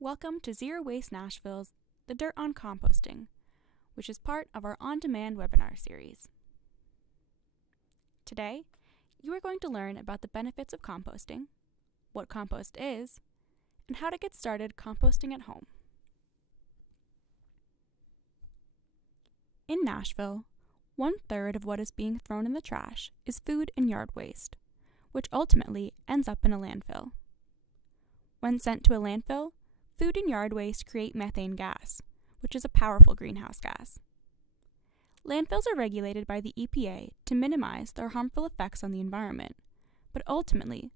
Welcome to Zero Waste Nashville's The Dirt on Composting, which is part of our on-demand webinar series. Today, you are going to learn about the benefits of composting, what compost is, and how to get started composting at home. In Nashville, 1/3 of what is being thrown in the trash is food and yard waste, which ultimately ends up in a landfill. When sent to a landfill, food and yard waste create methane gas, which is a powerful greenhouse gas. Landfills are regulated by the EPA to minimize their harmful effects on the environment, but ultimately,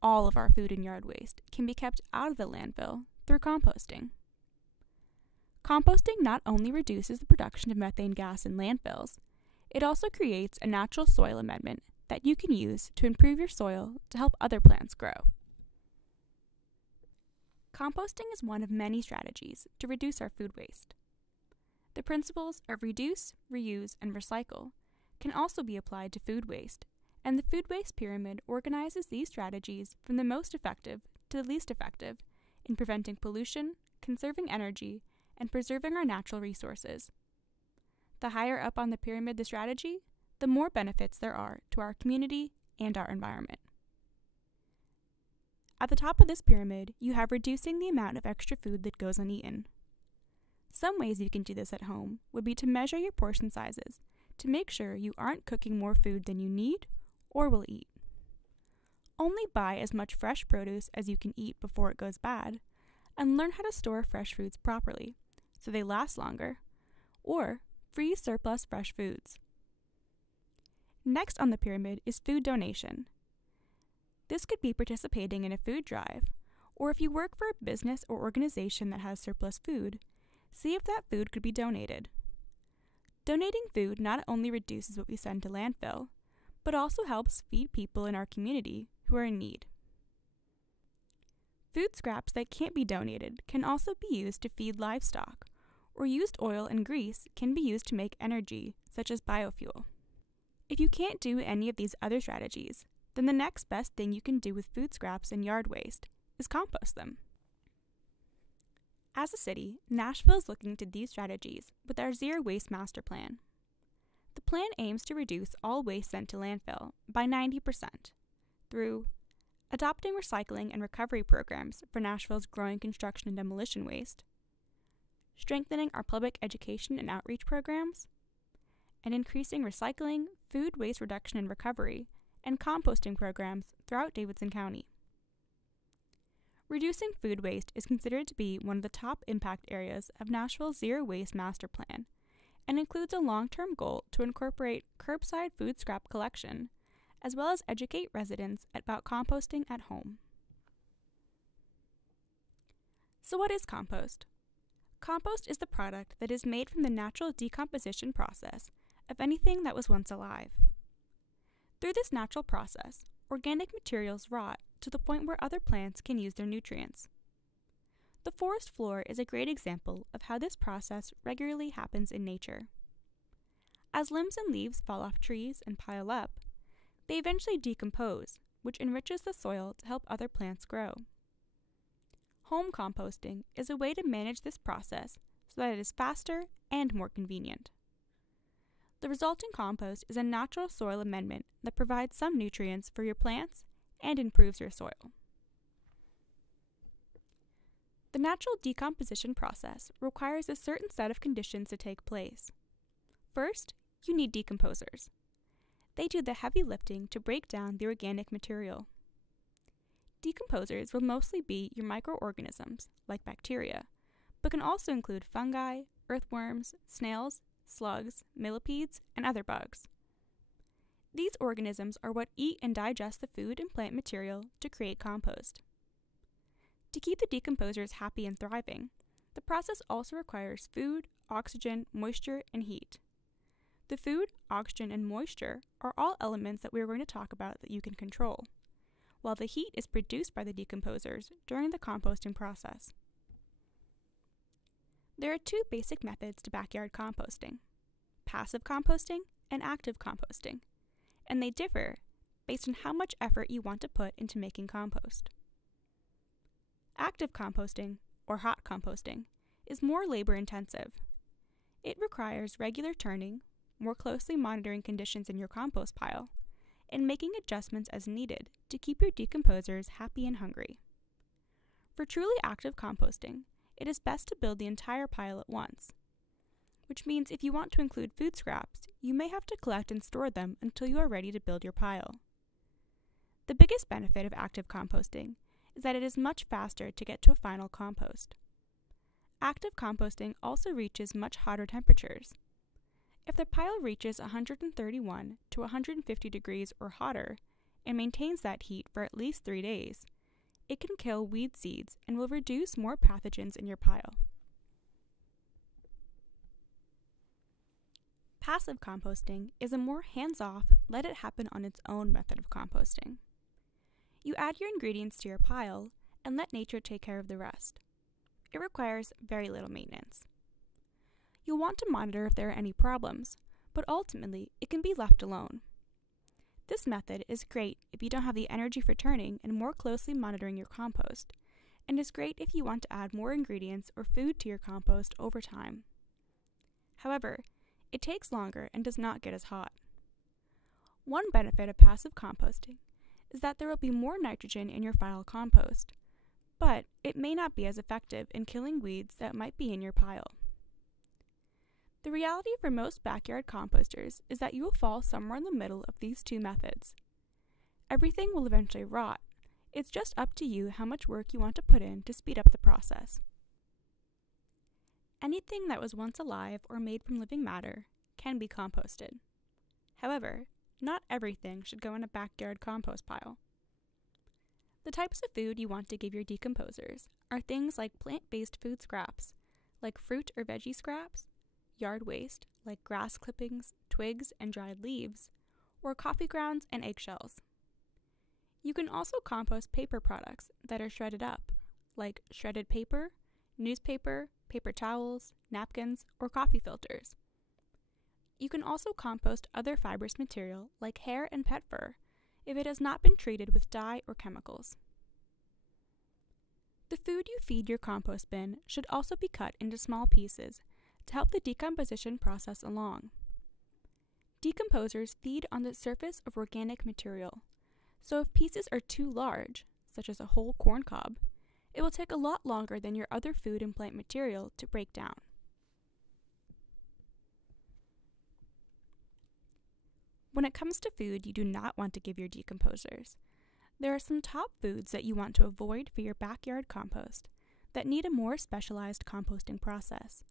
all of our food and yard waste can be kept out of the landfill through composting. Composting not only reduces the production of methane gas in landfills, it also creates a natural soil amendment that you can use to improve your soil to help other plants grow. Composting is one of many strategies to reduce our food waste. The principles of reduce, reuse, and recycle can also be applied to food waste, and the food waste pyramid organizes these strategies from the most effective to the least effective in preventing pollution, conserving energy, and preserving our natural resources. The higher up on the pyramid the strategy, the more benefits there are to our community and our environment. At the top of this pyramid, you have reducing the amount of extra food that goes uneaten. Some ways you can do this at home would be to measure your portion sizes to make sure you aren't cooking more food than you need or will eat. Only buy as much fresh produce as you can eat before it goes bad, and learn how to store fresh foods properly so they last longer, or freeze surplus fresh foods. Next on the pyramid is food donation. This could be participating in a food drive, or if you work for a business or organization that has surplus food, see if that food could be donated. Donating food not only reduces what we send to landfill, but also helps feed people in our community who are in need. Food scraps that can't be donated can also be used to feed livestock, or used oil and grease can be used to make energy, such as biofuel. If you can't do any of these other strategies, then the next best thing you can do with food scraps and yard waste is compost them. As a city, Nashville is looking to these strategies with our Zero Waste Master Plan. The plan aims to reduce all waste sent to landfill by 90% through adopting recycling and recovery programs for Nashville's growing construction and demolition waste, strengthening our public education and outreach programs, and increasing recycling, food waste reduction and recovery, and composting programs throughout Davidson County. Reducing food waste is considered to be one of the top impact areas of Nashville's Zero Waste Master Plan, and includes a long-term goal to incorporate curbside food scrap collection, as well as educate residents about composting at home. So what is compost? Compost is the product that is made from the natural decomposition process of anything that was once alive. Through this natural process, organic materials rot to the point where other plants can use their nutrients. The forest floor is a great example of how this process regularly happens in nature. As limbs and leaves fall off trees and pile up, they eventually decompose, which enriches the soil to help other plants grow. Home composting is a way to manage this process so that it is faster and more convenient. The resulting compost is a natural soil amendment that provides some nutrients for your plants and improves your soil. The natural decomposition process requires a certain set of conditions to take place. First, you need decomposers. They do the heavy lifting to break down the organic material. Decomposers will mostly be your microorganisms, like bacteria, but can also include fungi, earthworms, snails, slugs, millipedes, and other bugs. These organisms are what eat and digest the food and plant material to create compost. To keep the decomposers happy and thriving, the process also requires food, oxygen, moisture, and heat. The food, oxygen, and moisture are all elements that we are going to talk about that you can control, while the heat is produced by the decomposers during the composting process. There are two basic methods to backyard composting: passive composting and active composting, and they differ based on how much effort you want to put into making compost. Active composting, or hot composting, is more labor-intensive. It requires regular turning, more closely monitoring conditions in your compost pile, and making adjustments as needed to keep your decomposers happy and hungry. For truly active composting, it is best to build the entire pile at once, which means if you want to include food scraps, you may have to collect and store them until you are ready to build your pile. The biggest benefit of active composting is that it is much faster to get to a final compost. Active composting also reaches much hotter temperatures. If the pile reaches 131 to 150 degrees or hotter and maintains that heat for at least 3 days, it can kill weed seeds and will reduce more pathogens in your pile. Passive composting is a more hands-off, let it happen on its own method of composting. You add your ingredients to your pile and let nature take care of the rest. It requires very little maintenance. You'll want to monitor if there are any problems, but ultimately it can be left alone. This method is great if you don't have the energy for turning and more closely monitoring your compost, and is great if you want to add more ingredients or food to your compost over time. However, it takes longer and does not get as hot. One benefit of passive composting is that there will be more nitrogen in your final compost, but it may not be as effective in killing weeds that might be in your pile. The reality for most backyard composters is that you will fall somewhere in the middle of these two methods. Everything will eventually rot. It's just up to you how much work you want to put in to speed up the process. Anything that was once alive or made from living matter can be composted. However, not everything should go in a backyard compost pile. The types of food you want to give your decomposers are things like plant-based food scraps, like fruit or veggie scraps, yard waste, like grass clippings, twigs, and dried leaves, or coffee grounds and eggshells. You can also compost paper products that are shredded up, like shredded paper, newspaper, paper towels, napkins, or coffee filters. You can also compost other fibrous material like hair and pet fur if it has not been treated with dye or chemicals. The food you feed your compost bin should also be cut into small pieces to help the decomposition process along. Decomposers feed on the surface of organic material, so if pieces are too large, such as a whole corn cob, it will take a lot longer than your other food and plant material to break down. When it comes to food you do not want to give your decomposers, there are some top foods that you want to avoid for your backyard compost that need a more specialized composting process.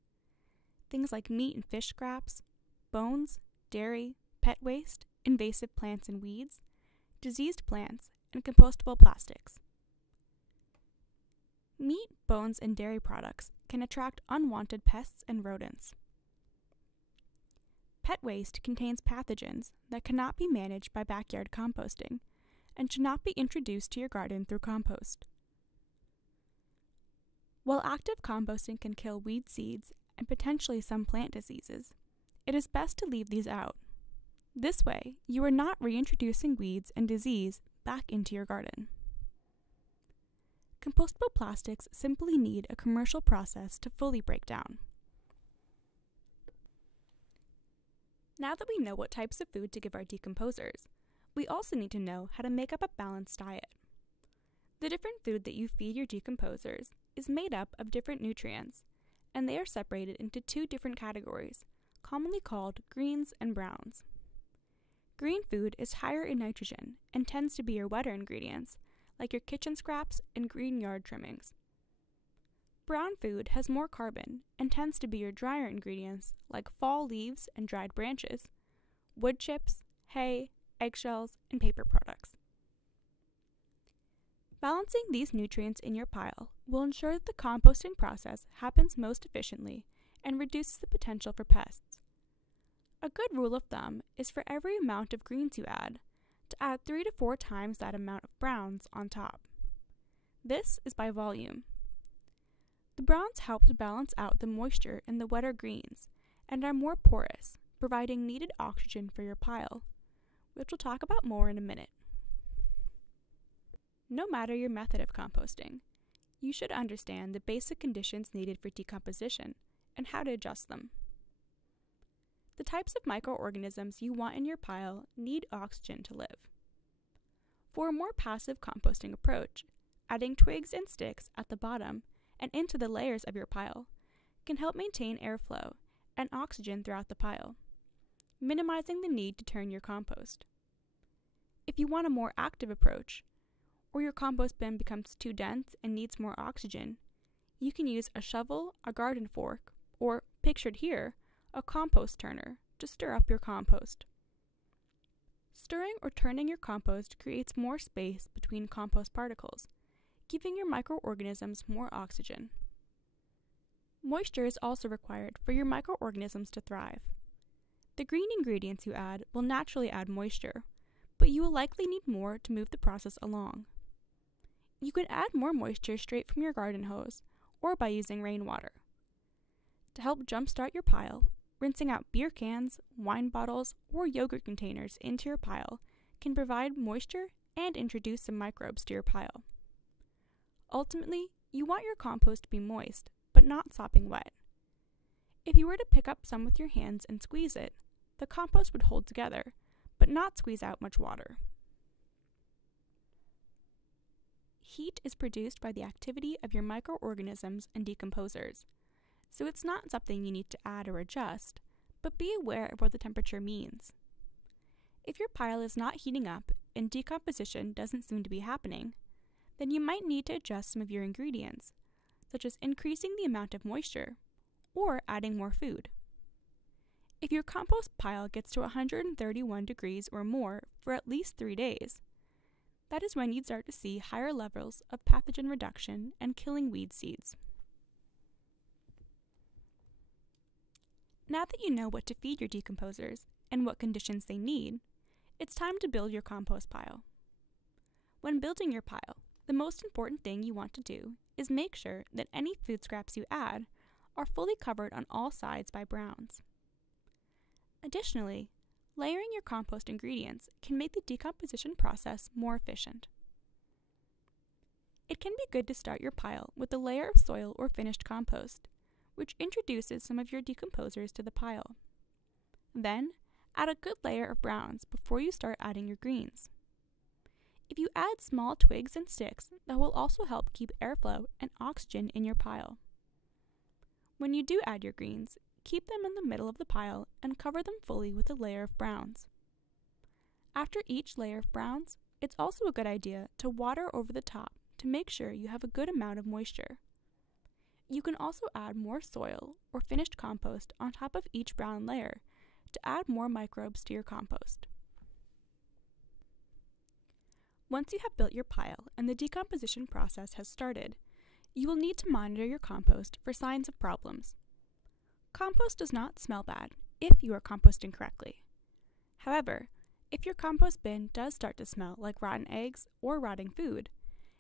Things like meat and fish scraps, bones, dairy, pet waste, invasive plants and weeds, diseased plants, and compostable plastics. Meat, bones, and dairy products can attract unwanted pests and rodents. Pet waste contains pathogens that cannot be managed by backyard composting and should not be introduced to your garden through compost. While active composting can kill weed seeds and potentially some plant diseases, it is best to leave these out. This way, you are not reintroducing weeds and disease back into your garden. Compostable plastics simply need a commercial process to fully break down. Now that we know what types of food to give our decomposers, we also need to know how to make up a balanced diet. The different food that you feed your decomposers is made up of different nutrients, and they are separated into two different categories, commonly called greens and browns. Green food is higher in nitrogen and tends to be your wetter ingredients, like your kitchen scraps and green yard trimmings. Brown food has more carbon and tends to be your drier ingredients like fall leaves and dried branches, wood chips, hay, eggshells, and paper products. Balancing these nutrients in your pile will ensure that the composting process happens most efficiently and reduces the potential for pests. A good rule of thumb is for every amount of greens you add, to add 3 to 4 times that amount of browns on top. This is by volume. The browns help to balance out the moisture in the wetter greens and are more porous, providing needed oxygen for your pile, which we'll talk about more in a minute. No matter your method of composting, you should understand the basic conditions needed for decomposition and how to adjust them. The types of microorganisms you want in your pile need oxygen to live. For a more passive composting approach, adding twigs and sticks at the bottom and into the layers of your pile can help maintain airflow and oxygen throughout the pile, minimizing the need to turn your compost. If you want a more active approach, or your compost bin becomes too dense and needs more oxygen, you can use a shovel, a garden fork, or, pictured here, a compost turner to stir up your compost. Stirring or turning your compost creates more space between compost particles, giving your microorganisms more oxygen. Moisture is also required for your microorganisms to thrive. The green ingredients you add will naturally add moisture, but you will likely need more to move the process along. You can add more moisture straight from your garden hose or by using rainwater. To help jumpstart your pile, rinsing out beer cans, wine bottles, or yogurt containers into your pile can provide moisture and introduce some microbes to your pile. Ultimately, you want your compost to be moist, but not sopping wet. If you were to pick up some with your hands and squeeze it, the compost would hold together, but not squeeze out much water. Heat is produced by the activity of your microorganisms and decomposers, so it's not something you need to add or adjust, but be aware of what the temperature means. If your pile is not heating up and decomposition doesn't seem to be happening, then you might need to adjust some of your ingredients, such as increasing the amount of moisture or adding more food. If your compost pile gets to 131 degrees or more for at least 3 days, that is when you'd start to see higher levels of pathogen reduction and killing weed seeds. Now that you know what to feed your decomposers and what conditions they need, it's time to build your compost pile. When building your pile, the most important thing you want to do is make sure that any food scraps you add are fully covered on all sides by browns. Additionally, layering your compost ingredients can make the decomposition process more efficient. It can be good to start your pile with a layer of soil or finished compost, which introduces some of your decomposers to the pile. Then, add a good layer of browns before you start adding your greens. If you add small twigs and sticks, that will also help keep airflow and oxygen in your pile. When you do add your greens, keep them in the middle of the pile and cover them fully with a layer of browns. After each layer of browns, it's also a good idea to water over the top to make sure you have a good amount of moisture. You can also add more soil or finished compost on top of each brown layer to add more microbes to your compost. Once you have built your pile and the decomposition process has started, you will need to monitor your compost for signs of problems. Compost does not smell bad if you are composting correctly. However, if your compost bin does start to smell like rotten eggs or rotting food,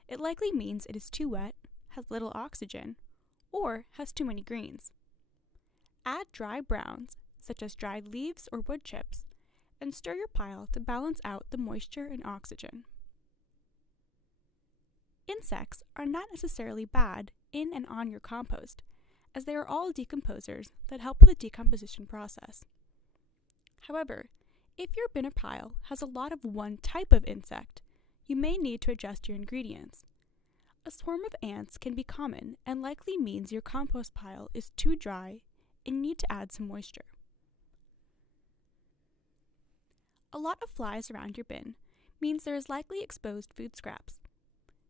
it likely means it is too wet, has little oxygen, or has too many greens. Add dry browns, such as dried leaves or wood chips, and stir your pile to balance out the moisture and oxygen. Insects are not necessarily bad in and on your compost, as they are all decomposers that help with the decomposition process. However, if your bin or pile has a lot of one type of insect, you may need to adjust your ingredients. A swarm of ants can be common and likely means your compost pile is too dry and you need to add some moisture. A lot of flies around your bin means there is likely exposed food scraps.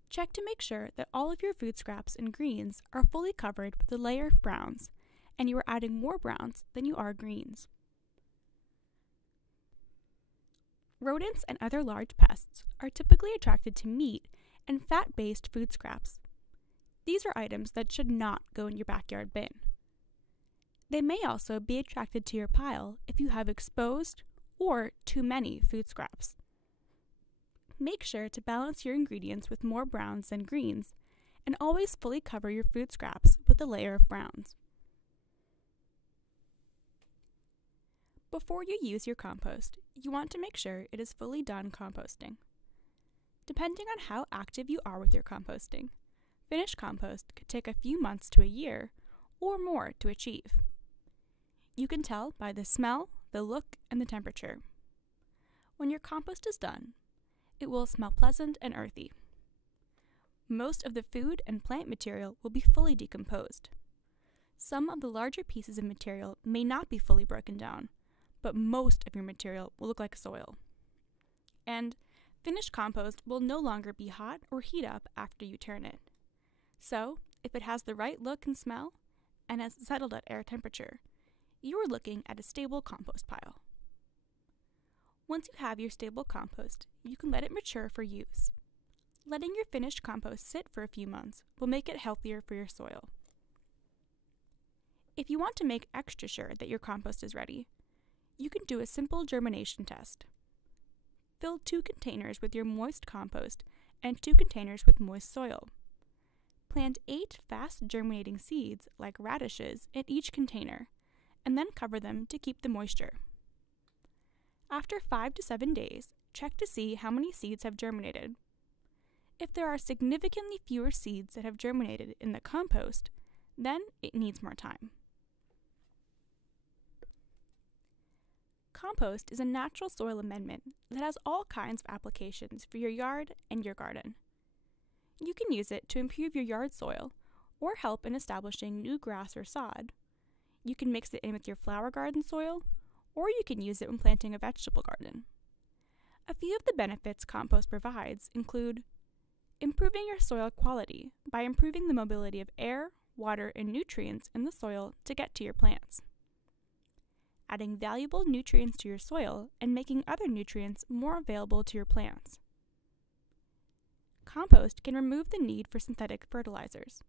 Check to make sure that all of your food scraps and greens are fully covered with a layer of browns, and you are adding more browns than you are greens. Rodents and other large pests are typically attracted to meat and fat-based food scraps. These are items that should not go in your backyard bin. They may also be attracted to your pile if you have exposed or too many food scraps. Make sure to balance your ingredients with more browns than greens, and always fully cover your food scraps with a layer of browns. Before you use your compost, you want to make sure it is fully done composting. Depending on how active you are with your composting, Finished compost could take a few months to a year or more to achieve. You can tell by the smell, the look, and the temperature. When your compost is done, it will smell pleasant and earthy. Most of the food and plant material will be fully decomposed. Some of the larger pieces of material may not be fully broken down, but most of your material will look like soil. And finished compost will no longer be hot or heat up after you turn it. So, if it has the right look and smell, and has settled at air temperature, you are looking at a stable compost pile. Once you have your stable compost, you can let it mature for use. Letting your finished compost sit for a few months will make it healthier for your soil. If you want to make extra sure that your compost is ready, you can do a simple germination test. Fill 2 containers with your moist compost and 2 containers with moist soil. Plant 8 fast germinating seeds like radishes in each container, and then cover them to keep the moisture. After 5 to 7 days, check to see how many seeds have germinated. If there are significantly fewer seeds that have germinated in the compost, then it needs more time. Compost is a natural soil amendment that has all kinds of applications for your yard and your garden. You can use it to improve your yard soil or help in establishing new grass or sod. You can mix it in with your flower garden soil, or you can use it when planting a vegetable garden. A few of the benefits compost provides include improving your soil quality by improving the mobility of air, water, and nutrients in the soil to get to your plants. Adding valuable nutrients to your soil and making other nutrients more available to your plants. Compost can remove the need for synthetic fertilizers.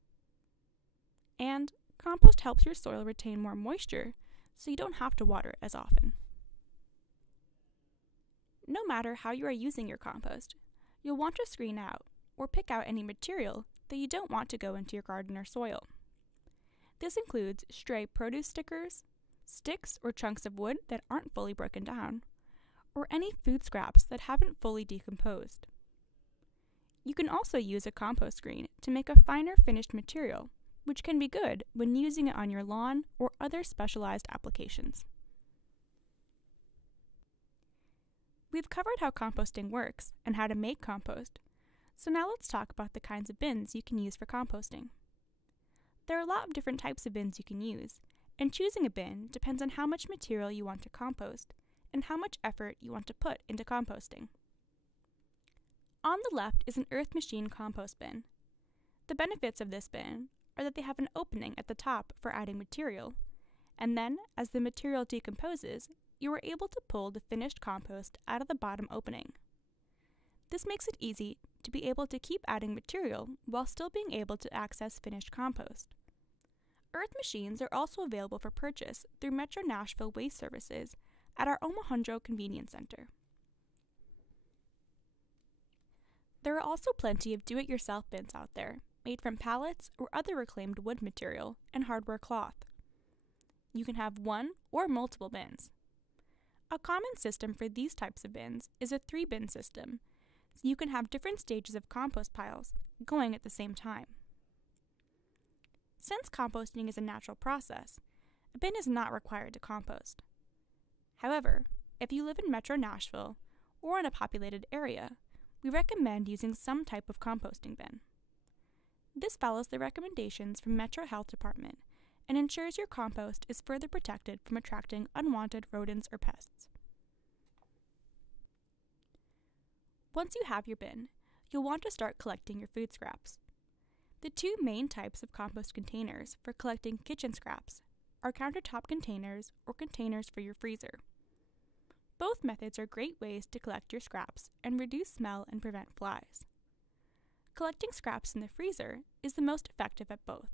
And compost helps your soil retain more moisture so you don't have to water it as often. No matter how you are using your compost, you'll want to screen out or pick out any material that you don't want to go into your garden or soil. This includes stray produce stickers, sticks or chunks of wood that aren't fully broken down, or any food scraps that haven't fully decomposed. You can also use a compost screen to make a finer finished material, which can be good when using it on your lawn or other specialized applications. We've covered how composting works and how to make compost, so now let's talk about the kinds of bins you can use for composting. There are a lot of different types of bins you can use, and choosing a bin depends on how much material you want to compost and how much effort you want to put into composting. On the left is an Earth Machine compost bin. The benefits of this bin are that they have an opening at the top for adding material, and then, as the material decomposes, you are able to pull the finished compost out of the bottom opening. This makes it easy to be able to keep adding material while still being able to access finished compost. Earth Machines are also available for purchase through Metro Nashville Waste Services at our Omohundro Convenience Center. There are also plenty of do-it-yourself bins out there, made from pallets or other reclaimed wood material and hardware cloth. You can have one or multiple bins. A common system for these types of bins is a 3-bin system, so you can have different stages of compost piles going at the same time. Since composting is a natural process, a bin is not required to compost. However, if you live in Metro Nashville or in a populated area, we recommend using some type of composting bin. This follows the recommendations from Metro Health Department and ensures your compost is further protected from attracting unwanted rodents or pests. Once you have your bin, you'll want to start collecting your food scraps. The 2 main types of compost containers for collecting kitchen scraps are countertop containers or containers for your freezer. Both methods are great ways to collect your scraps and reduce smell and prevent flies. Collecting scraps in the freezer is the most effective at both.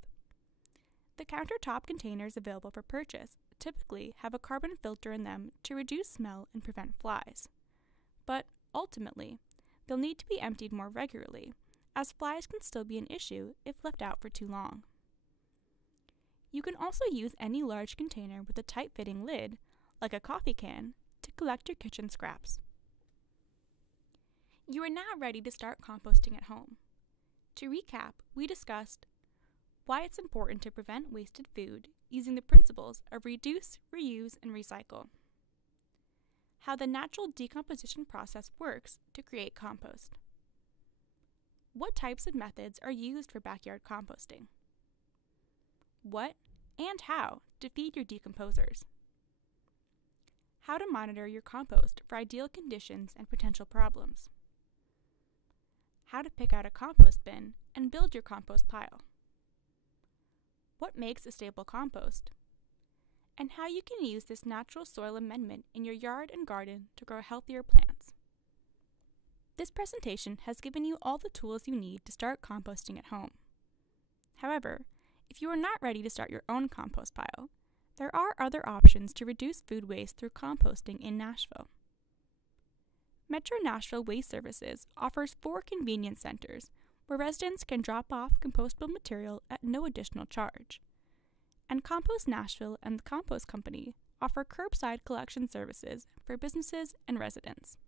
The countertop containers available for purchase typically have a carbon filter in them to reduce smell and prevent flies. But ultimately, they'll need to be emptied more regularly, as flies can still be an issue if left out for too long. You can also use any large container with a tight-fitting lid, like a coffee can, to collect your kitchen scraps. You are now ready to start composting at home. To recap, we discussed why it's important to prevent wasted food using the principles of reduce, reuse, and recycle. How the natural decomposition process works to create compost. What types of methods are used for backyard composting? What and how to feed your decomposers. How to monitor your compost for ideal conditions and potential problems. How to pick out a compost bin and build your compost pile. What makes a stable compost? And how you can use this natural soil amendment in your yard and garden to grow healthier plants. This presentation has given you all the tools you need to start composting at home. However, if you are not ready to start your own compost pile, there are other options to reduce food waste through composting in Nashville. Metro Nashville Waste Services offers 4 convenience centers where residents can drop off compostable material at no additional charge. And Compost Nashville and the Compost Company offer curbside collection services for businesses and residents.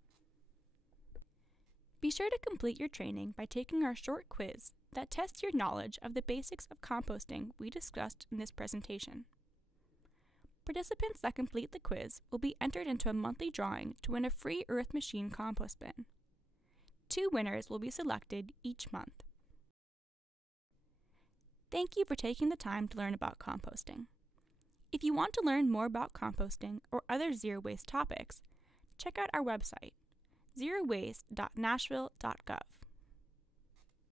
Be sure to complete your training by taking our short quiz that tests your knowledge of the basics of composting we discussed in this presentation. Participants that complete the quiz will be entered into a monthly drawing to win a free Earth Machine compost bin. 2 winners will be selected each month. Thank you for taking the time to learn about composting. If you want to learn more about composting or other zero waste topics, check out our website, zerowaste.nashville.gov.